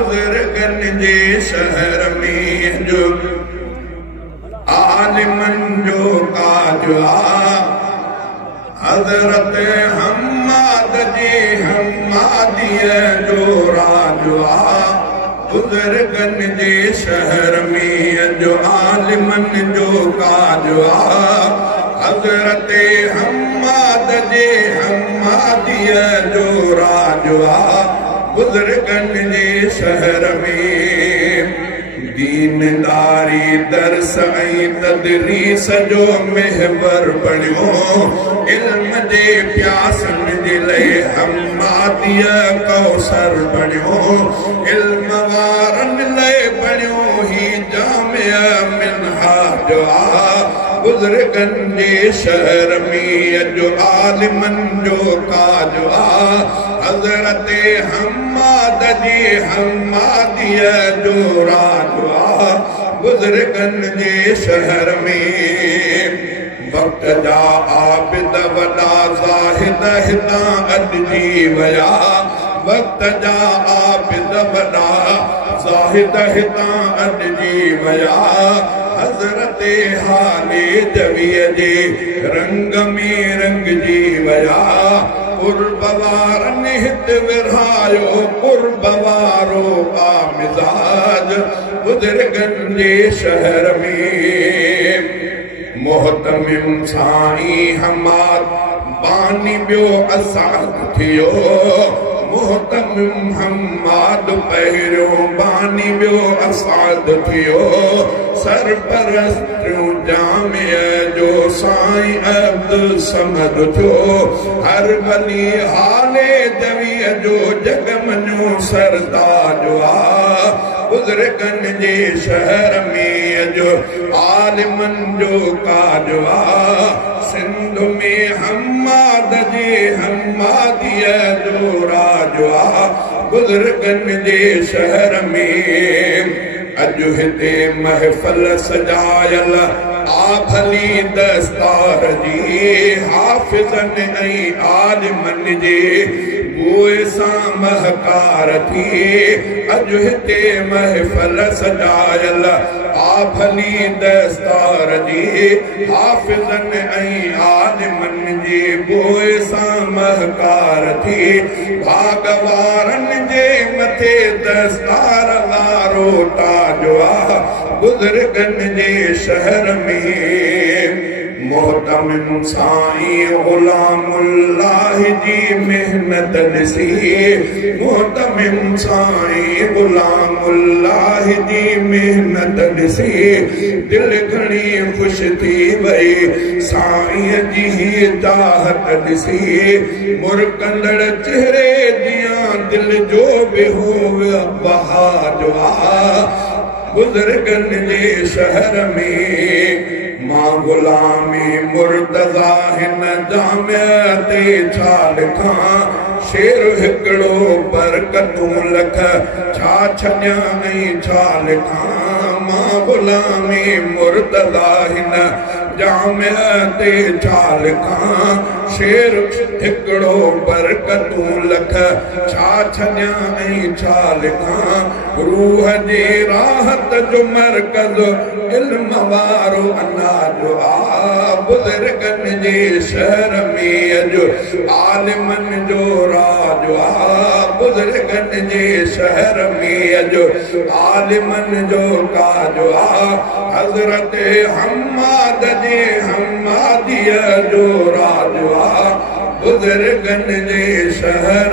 बुजुर्गन जे शहर में जो आलिमन जो काज हज़रत हम्माद जी हम्मादीअ जो राज बुजुर्गन जे शहर में जो आलिमन जो काज हज़रत हम्माद जे हम्मादीअ जो राज बुजुर्गन जे शहर में दीनदारी दर्स ऐं तदरीस जो महबर बणियो इल्म जे प्यासन जे लाइ हम्मादीअ कौसर बणियो इल्म वारनि लाइ बणियो ही जामिया मिनहाज बुजुर्गन जे शहर में जो आलिमन जो काज हज़रत हम्माद जी हम्मादीअ जो राज बुजुर्गन जे शहर में वक्त जा आबिद वॾा ज़ाहिद हितां अॾिजी विया वक्त जा आबिद वॾा ज़ाहिद हितां अॾिजी विया हज़रत हाले जवीअ जे रंग में रंगजी विया कुर्ब वारनि हित विरहायो कुर्ब वारो मिज़ाज बुजुर्गन जे शहर में मोहतमिम साईं हम्माद बानी ॿियो असाद थियो मोहतमिम हम्माद पहिरियों बानी ॿियो असाद थियो सरपरस्तु जामिया जो साईं अब्दुल समद थियो हर वली हाले जवीअ जो जग मञो सरताज बुजुर्गन जे शहर में जो आलिमन जो काज सिंध में हम्माद जे हम्मादीअ जो राज बुजुर्गन जे शहर में अॼु हिते महफ़िल सजायल भली दस्तार जी हाफ़िज़न ऐं आलिमन जे बोए सां महकार थी अॼु हिते महफ़िल सजायल भली दस्तार जी हाफ़िज़न ऐं आलिमन जे बोए सां महकार थी भागवारनि जे मथे दस्तार वारो ताज बुजुर्गन जे शहर में मोहतमिम साईं गुलामुल्लाह जी मेहनत ॾिसी मोहतमिम साईं गुलामुल्लाह जी मेहनत ॾिसी दिल घणी ख़ुशि थी वई साईं जी चाहत ॾिसी मुरकंदड़ चेहरे जियां दिल जो बि हो बहाज बुजुर्गन जे शहर में मां गुलामी मुर्तज़ा हिन जामिया ते छा लिखां शेर हिकिड़ो बरकतूं लख छा छॾियां ऐं छा लिखां मां गुलामी मुर्तज़ा हिन जामिया ते छा लिखां शेर हिकिड़ो बरकतूं लख छा छॾियां ऐं छा लिखां रूह जी राहत जो मरकज़ इल्म वारो अनाज बुजुर्गन जे शहर में अॼु आलिमन जो राज बुजुर्गन जे शहर में अॼु आलिमन जो काज हज़रत हम्माद जे हम्मादीअ जो राज बुजुर्गन जे शहर